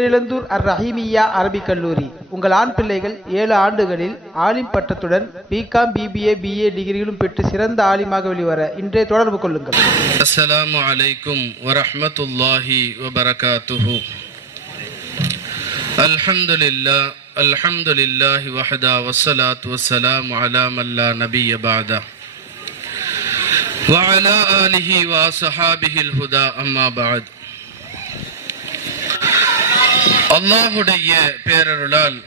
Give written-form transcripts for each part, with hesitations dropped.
பேரிழந்தூர் அர் ரஹீமிய்யா அரபிக் கல்லூரி. உங்கள் ஆண் பிள்ளைகள் 7 ஆண்டுகளில் ஆலிம் பட்டத்துடன் பிகாம், பிபிஏ, பிஏ டிகிரிகளும் பெற்று சிறந்த ஆலிமாக வெளிவர இன்றே தொடர்பு கொள்ளுங்கள். அஸ்ஸலாமு அலைக்கும் வரஹ்மத்துல்லாஹி வபரகாத்துஹு. அல்ஹம்துலில்லாஹி வஹதா வஸ்ஸலாத்து வஸ்ஸலாமு அலா மன் லா நபிய்ய பஅதா வ அலா ஆலிஹி வ அஸ்ஹாபிஹில் ஹுதா அம்மா பஅத். அல்லாஹுடைய பேரருளால்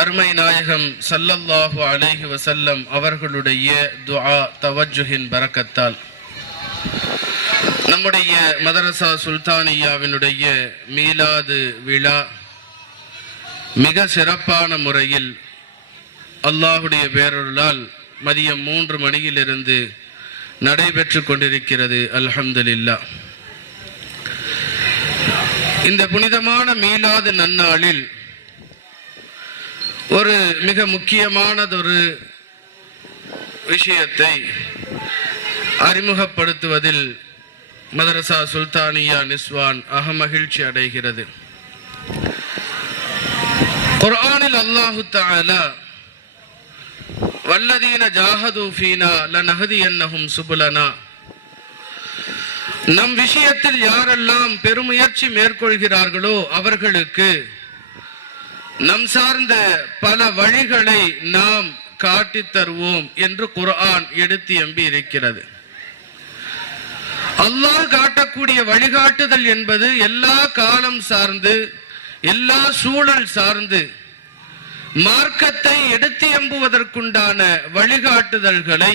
அருமை நாயகம் ஸல்லல்லாஹு அலைஹி வஸல்லம் அவர்களுடைய துஆ தவஜ்ஜுஹின் பரக்கத்தால் நம்முடைய மதரசா சுல்தானியாவினுடைய மீலாது விழா மிக சிறப்பான முறையில் அல்லாஹுடைய பேரருளால் மதியம் 3 மணியிலிருந்து நடைபெற்று கொண்டிருக்கிறது. அல்ஹம்துலில்லாஹ். இந்த புனிதமான மீலாது நன்னாளில் ஒரு மிக முக்கியமானதொரு விஷயத்தை அறிமுகப்படுத்துவதில் மதரசா சுல்தானியா நிஸ்வான் அகமகிழ்ச்சி அடைகிறது. குர்ஆனில் அல்லாஹு தஆலா வல்லதீன ஜாஹது ஃபீனா லனஹதியன்னஹும் சுபுலனா, நம் விஷயத்தில் யாரெல்லாம் பெருமுயற்சி மேற்கொள்கிறார்களோ அவர்களுக்கு நம் சார்ந்த பல வழிகளை நாம் காட்டித் தருவோம் என்று குர்ஆன் எடுத்து எம்பி இருக்கிறது. அல்லாஹ் காட்டக்கூடிய வழிகாட்டுதல் என்பது எல்லா காலம் சார்ந்து, எல்லா சூழல் சார்ந்து மார்க்கத்தை எடுத்து எம்புவதற்குண்டான வழிகாட்டுதல்களை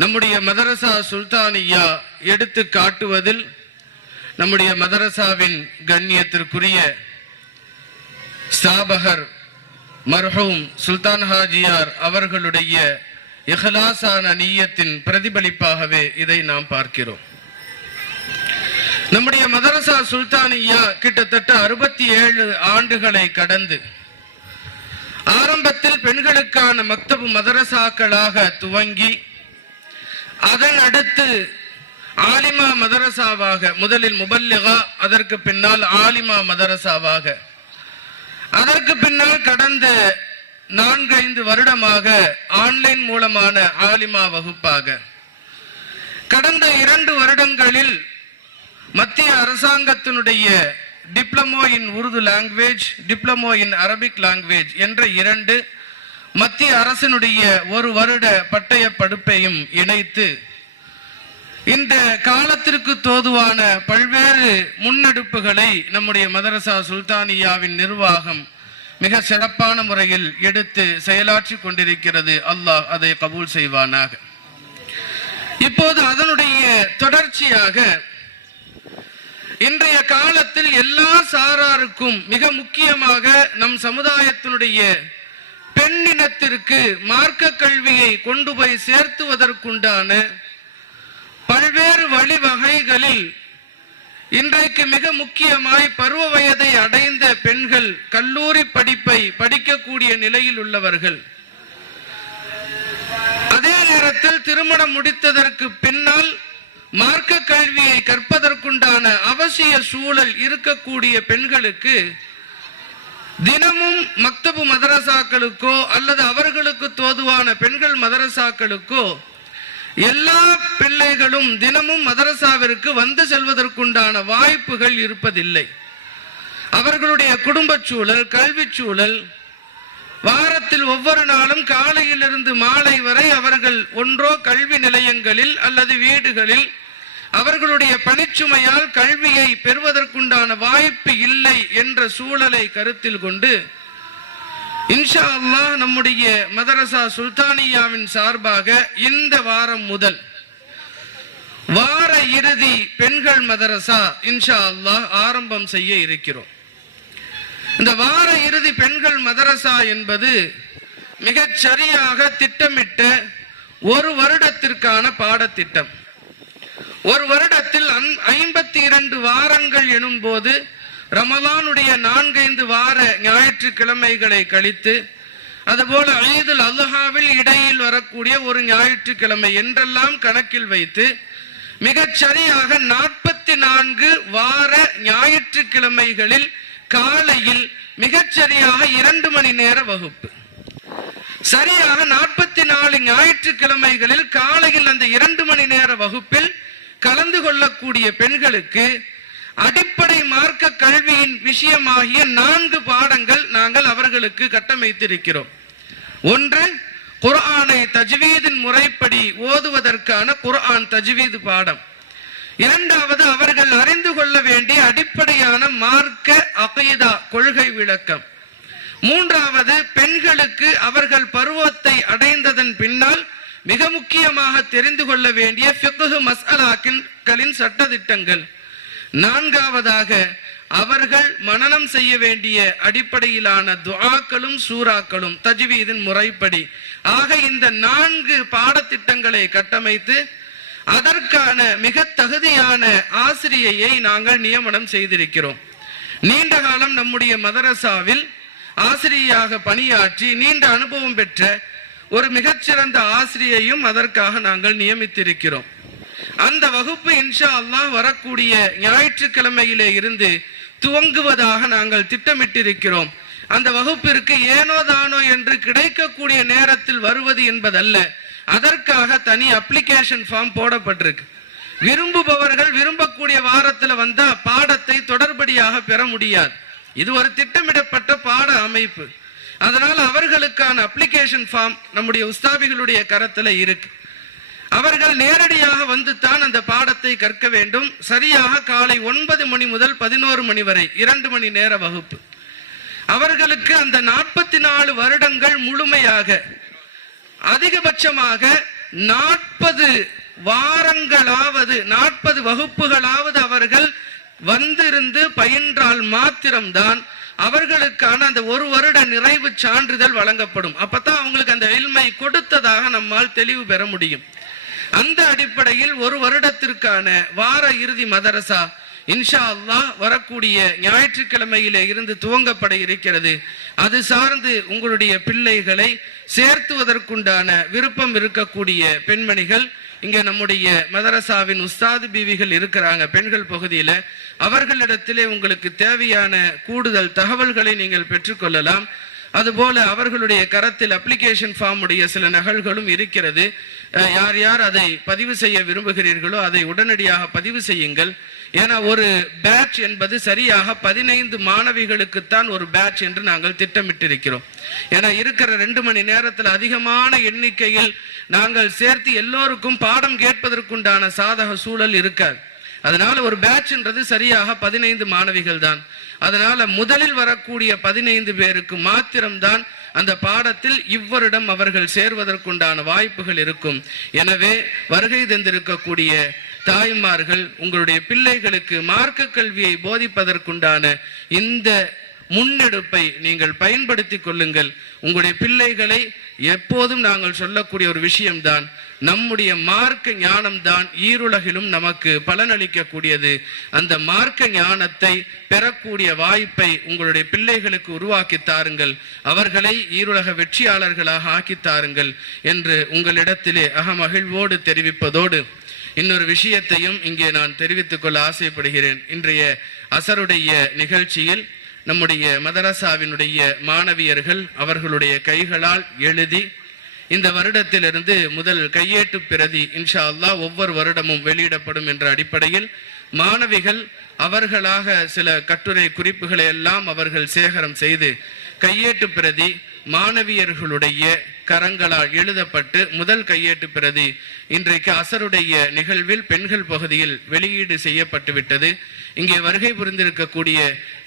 நம்முடைய மதரசா சுல்தானியா எடுத்து காட்டுவதில் நம்முடைய மதரசாவின் கண்ணியத்திற்குரிய ஸ்தாபகர் மர்ஹூம் சுல்தான் ஹாஜியார் அவர்களுடைய இஹ்லாஸான நிய்யத்தின் பிரதிபலிப்பாகவே இதை நாம் பார்க்கிறோம். நம்முடைய மதரசா சுல்தானியா கிட்டத்தட்ட 67 ஆண்டுகளை கடந்து ஆரம்பத்தில் பெண்களுக்கான மக்தபு மதரசாக்களாக துவங்கி அதன் அடுத்து ஆலிமா மதரசாவாக, முதலில் முபல்லிகா, அதற்கு பின்னால் ஆலிமா மதரசாவாக, அதற்கு பின்னால் கடந்த 4-5 வருடமாக ஆன்லைன் மூலமான ஆலிமா வகுப்பாக, கடந்த 2 வருடங்களில் மத்திய அரசாங்கத்தினுடைய diploma in Urdu language, diploma in Arabic language என்ற 2 மத்திய அரசினுடைய 1 வருட பட்டய படிப்பையும் இணைத்து இந்த காலத்திற்கு தோதுவான பல்வேறு முன்னெடுப்புகளை நம்முடைய மதரசா சுல்தானியாவின் நிர்வாகம் மிக சிறப்பான முறையில் எடுத்து செயலாற்றி கொண்டிருக்கிறது. அல்லாஹ் அதை கபூல் செய்வானாக. இப்போது அதனுடைய தொடர்ச்சியாக இன்றைய காலத்தில் எல்லா சாராருக்கும் மிக முக்கியமாக நம் சமுதாயத்தினுடைய பெண்ணினத்திற்கு மார்க்க கல்வியை கொண்டு போய் சேர்த்துவதற்குண்டான பல்வேறு வழிவகைகளில் இன்றைக்கு மிக முக்கியமாய் பருவ வயதை அடைந்த பெண்கள் கல்லூரி படிப்பை படிக்கக்கூடிய நிலையில் உள்ளவர்கள், அதே நேரத்தில் திருமணம் முடித்ததற்கு பின்னால் மார்க்க கல்வியை கற்பதற்குண்டான அவசிய சூழல் இருக்கக்கூடிய பெண்களுக்கு தினமும் மக்தபு மதரசாக்களுக்கோ அல்லது அவர்களுக்கு தோதுவான பெண்கள் மதரசாக்களுக்கோ எல்லா பிள்ளைகளும் தினமும் மதரசாவிற்கு வந்து செல்வதற்குண்டான வாய்ப்புகள் இருப்பதில்லை. அவர்களுடைய குடும்ப சூழல், கல்வி சூழல், வாரத்தில் ஒவ்வொரு நாளும் காலையிலிருந்து மாலை வரை அவர்கள் ஒன்றோ கல்வி நிலையங்களில் அல்லது வீடுகளில் அவர்களுடைய பணிச்சுமையால் கல்வியை பெறுவதற்குண்டான வாய்ப்பு இல்லை என்ற சூழலை கருத்தில் கொண்டு இன்ஷா அல்லாஹ் நம்முடைய மதரசா சுல்தானியாவின் சார்பாக இந்த வாரம் முதல் வார இறுதி பெண்கள் மதரசா இன்ஷா அல்லாஹ் ஆரம்பம் செய்ய இருக்கிறோம். இந்த வார இறுதி பெண்கள் மதரசா என்பது மிகச் சரியாக திட்டமிட்ட 1 வருடத்திற்கான பாடத்திட்டம். 1 வருடத்தில் 52 வாரங்கள் எனும் போது ரமலானுடைய 4-5 வார ஞாயிற்றுக்கிழமைகளை கழித்து, அதுபோல ஈதுல் அல்ஹாவில் இடையில் வரக்கூடிய ஒரு ஞாயிற்றுக்கிழமை என்றெல்லாம் கணக்கில் வைத்து மிகச் சரியாக 44 வார ஞாயிற்று ஞாயிற்றுக்கிழமைகளில் காலையில் மிகச்சரியாக 2 மணி நேர வகுப்பு. சரியாக 44 ஞாயிற்றுக்கிழமைகளில் காலையில் அந்த 2 மணி நேர வகுப்பில் கலந்து கொள்ளக்கூடிய பெண்களுக்கு அடிப்படை மார்க்க கல்வியின் விஷயமாகிய 4 பாடங்கள் நாங்கள் அவர்களுக்கு கட்டமைத்திருக்கிறோம். ஒன்று, குர்ஆனை தஜ்வீதின் முறைப்படி ஓதுவதற்கான குர்ஆன் தஜ்வீது பாடம். இரண்டாவது, அவர்கள் அறிந்து கொள்ள வேண்டிய அடிப்படையான மார்க்க அகீதா கொள்கை விளக்கம். மூன்றாவது, பெண்களுக்கு அவர்கள் பருவத்தை அடைந்ததன் பின்னால் மிக முக்கியமாக தெரிந்து கொள்ள வேண்டிய ஃபிக்ஹ் மஸ்அலாக்களின் சட்டதிட்டங்கள். நான்காவதாக, அவர்கள் மனனம் செய்ய வேண்டிய அடிப்படையிலான துஆக்களும் சூறாக்களும் தஜ்வீதின் முறைப்படி. ஆக இந்த 4 பாடத்திட்டங்களை கட்டமைத்து அதற்கான மிக தகுதியான ஆசிரியையை நாங்கள் நியமனம் செய்திருக்கிறோம். நீண்ட காலம் நம்முடைய மதரசாவில் ஆசிரியையாக பணியாற்றி நீண்ட அனுபவம் பெற்ற ஒரு மிகச்சிறந்த ஆசிரியையும் அதற்காக நாங்கள் நியமித்திருக்கிறோம். அந்த வகுப்பு இன்ஷா அல்லாஹ் வரக்கூடிய ஞாயிற்றுக்கிழமையிலே இருந்து துவங்குவதாக நாங்கள் திட்டமிட்டிருக்கிறோம். அந்த வகுப்பிற்கு ஏனோ தானோ என்று கிடைக்கக்கூடிய நேரத்தில் வருவது என்பதல்ல, அதற்காக தனி அப்ளிகேஷன் ஃபார்ம் போடப்பட்டிருக்கு. விரும்புபவர்கள் விரும்பக்கூடிய வாரத்தில் வந்தா பாடத்தை தொடர்படியாக பெற முடியாது. இது ஒரு திட்டமிடப்பட்ட பாட அமைப்பு. அதனால அவர்களுக்கான அப்ளிகேஷன் ஃபார்ம் நம்முடைய உஸ்தாபிகளுடைய கரத்துல இருக்கு. அவர்கள் நேரடியாக வந்து தான் அந்த பாடத்தை கற்க வேண்டும். சரியாக காலை 9 மணி முதல் 11 மணி வரை 2 மணி நேர வகுப்பு. அவர்களுக்கு அந்த 44 வருடங்கள் முழுமையாக அதிகபட்சமாக 40 வாரங்களாவது 40 வகுப்புகளாவது அவர்கள் வந்திருந்து பயின்றால் மாத்திரம்தான் அவர்களுக்கான அந்த 1 வருட நிறைவு சான்றிதழ் வழங்கப்படும். அப்பதான் அவங்களுக்கு அந்த இல்மை கொடுத்ததாக நம்மால் தெளிவு பெற முடியும். அந்த அடிப்படையில் 1 வருடத்திற்கான வார இறுதி மதரசா இன்ஷா அல்லாஹ் வரக்கூடிய ஞாயிற்றுக்கிழமையிலே இருந்து துவங்கப்பட இருக்கிறது. அது சார்ந்து உங்களுடைய பிள்ளைகளை சேர்த்துவதற்குண்டான விருப்பம் இருக்கக்கூடிய பெண்மணிகள் இங்க நம்முடைய மதரசாவின் உஸ்தாது பீவிகள் இருக்கிறாங்க பெண்கள் பகுதியில. அவர்களிடத்திலே உங்களுக்கு தேவையான கூடுதல் தகவல்களை நீங்கள் பெற்றுக்கொள்ளலாம். அதுபோல அவர்களுடைய கரத்தில் அப்ளிகேஷன் ஃபார்ம் உடைய சில நகல்களும் இருக்கிறது. யார் யார் அதை பதிவு செய்ய விரும்புகிறீர்களோ அதை உடனடியாக பதிவு செய்யுங்கள். ஏன்னா ஒரு பேட்ச் என்பது சரியாக 15 மாணவிகளுக்குத்தான் ஒரு பேட்ச் என்று நாங்கள் திட்டமிட்டிருக்கிறோம். ஏன்னா இருக்கிற 2 மணி நேரத்தில் அதிகமான எண்ணிக்கையில் நாங்கள் சேர்த்து எல்லோருக்கும் பாடம் கேட்பதற்குண்டான சாதக சூழல் இருக்காது. அதனால ஒரு பேட்ச்ன்றது சரியாக 15 மாணவிகள் தான். அதனால முதலில் வரக்கூடிய 15 பேருக்கு மாத்திரம்தான் அந்த பாடத்தில் இவ்வருடம் அவர்கள் சேர்வதற்குண்டான வாய்ப்புகள் இருக்கும். எனவே வருகை தந்திருக்கக்கூடிய தாய்மார்கள் உங்களுடைய பிள்ளைகளுக்கு மார்க்க கல்வியை போதிப்பதற்குண்டான இந்த முன்னெடுப்பை நீங்கள் பயன்படுத்தி கொள்ளுங்கள். உங்களுடைய பிள்ளைகளை எப்போதும் நாங்கள் சொல்லக்கூடிய ஒரு விஷயம்தான், நம்முடைய மார்க்க ஞானம்தான் ஈருலகிலும் நமக்கு பலனளிக்கக்கூடியது. அந்த மார்க்க ஞானத்தை பெறக்கூடிய வாய்ப்பை உங்களுடைய பிள்ளைகளுக்கு உருவாக்கி தாருங்கள். அவர்களை ஈருலக வெற்றியாளர்களாக ஆக்கி தாருங்கள் என்று உங்களிடத்திலே அகமகிழ்வோடு தெரிவிப்பதோடு இன்னொரு விஷயத்தையும் இங்கே நான் தெரிவித்துக் கொள்ள ஆசைப்படுகிறேன். இன்றைய அசருடைய நிகழ்ச்சியில் நம்முடைய மதரசாவினுடைய மாணவியர்கள் அவர்களுடைய கைகளால் எழுதி இந்த வருடத்திலிருந்து முதல் கையேட்டு பிரதி இன்ஷா அல்லாஹ் ஒவ்வொரு வருடமும் வெளியிடப்படும் என்ற அடிப்படையில் மாணவிகள் அவர்களாக சில கட்டுரை குறிப்புகளை எல்லாம் அவர்கள் சேகரம் செய்து கையேட்டு பிரதி மாணவியர்களுடைய கரங்களால் எழுதப்பட்டு முதல் கையேட்டு பிரதி இன்றைக்கு அசருடைய நிகழ்வில் பெண்கள் பகுதியில் வெளியீடு செய்யப்பட்டு விட்டது. இங்கே வருகை புரிந்திருக்கக்கூடிய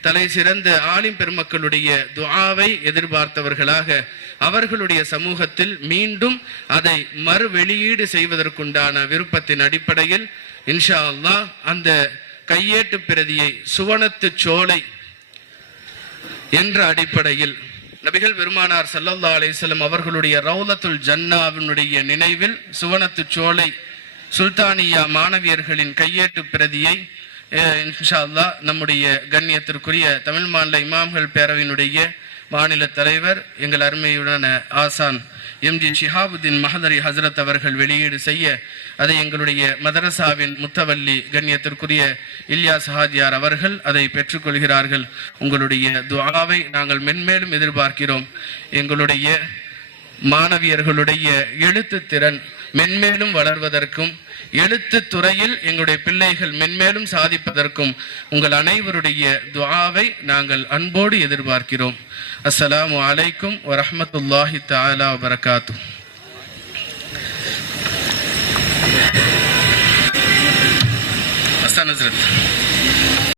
தலை சிறந்த ஆலிம் பெருமக்களுடைய துஆவை எதிர்பார்த்தவர்களாக அவர்களுடைய சமூகத்தில் மீண்டும் அதை மறு வெளியீடு செய்வதற்குண்டான விருப்பத்தின் அடிப்படையில் இன்ஷா அல்லாஹ் அந்த கையேட்டு பிரதியை சுவனத்து சோலை என்ற அடிப்படையில் நபிகள் பெருமானார் ஸல்லல்லாஹு அலைஹி வஸல்லம் அவர்களுடைய ரௌலத்துல் ஜன்னாவினுடைய நினைவில் சுவனத்து சோலை சுல்தானியா மாணவியர்களின் கையேட்டு பிரதியை இன்ஷா அல்லாஹ் நம்முடைய கண்ணியத்திற்குரிய தமிழ் மாநில இமாம்கள் பேரவையினுடைய மாநில தலைவர் எங்கள் அருமையுடன் ஆசான் எம்ஜி ஷிஹாபுதீன் மஹதரி ஹசரத் அவர்கள் வெளியீடு செய்ய அதை எங்களுடைய மதரசாவின் முத்தவல்லி கண்ணியத்திற்குரிய இல்யாஸ் ஹாஜியார் அவர்கள் அதை பெற்றுக்கொள்கிறார்கள். உங்களுடைய துஆவை நாங்கள் மென்மேலும் எதிர்பார்க்கிறோம். எங்களுடைய மாணவியர்களுடைய எழுத்து திறன் மென்மேலும் வளர்வதற்கும் எழுத்து துறையில் எங்களுடைய பிள்ளைகள் மென்மேலும் சாதிப்பதற்கும் உங்கள் அனைவருடைய துஆவை நாங்கள் அன்போடு எதிர்பார்க்கிறோம். அஸ்ஸலாமு அலைக்கும் வரஹ்மத்துல்லாஹி தஆலா வபரகாத்துஹு. அஸ்ஸலாமு அலைக்கும்.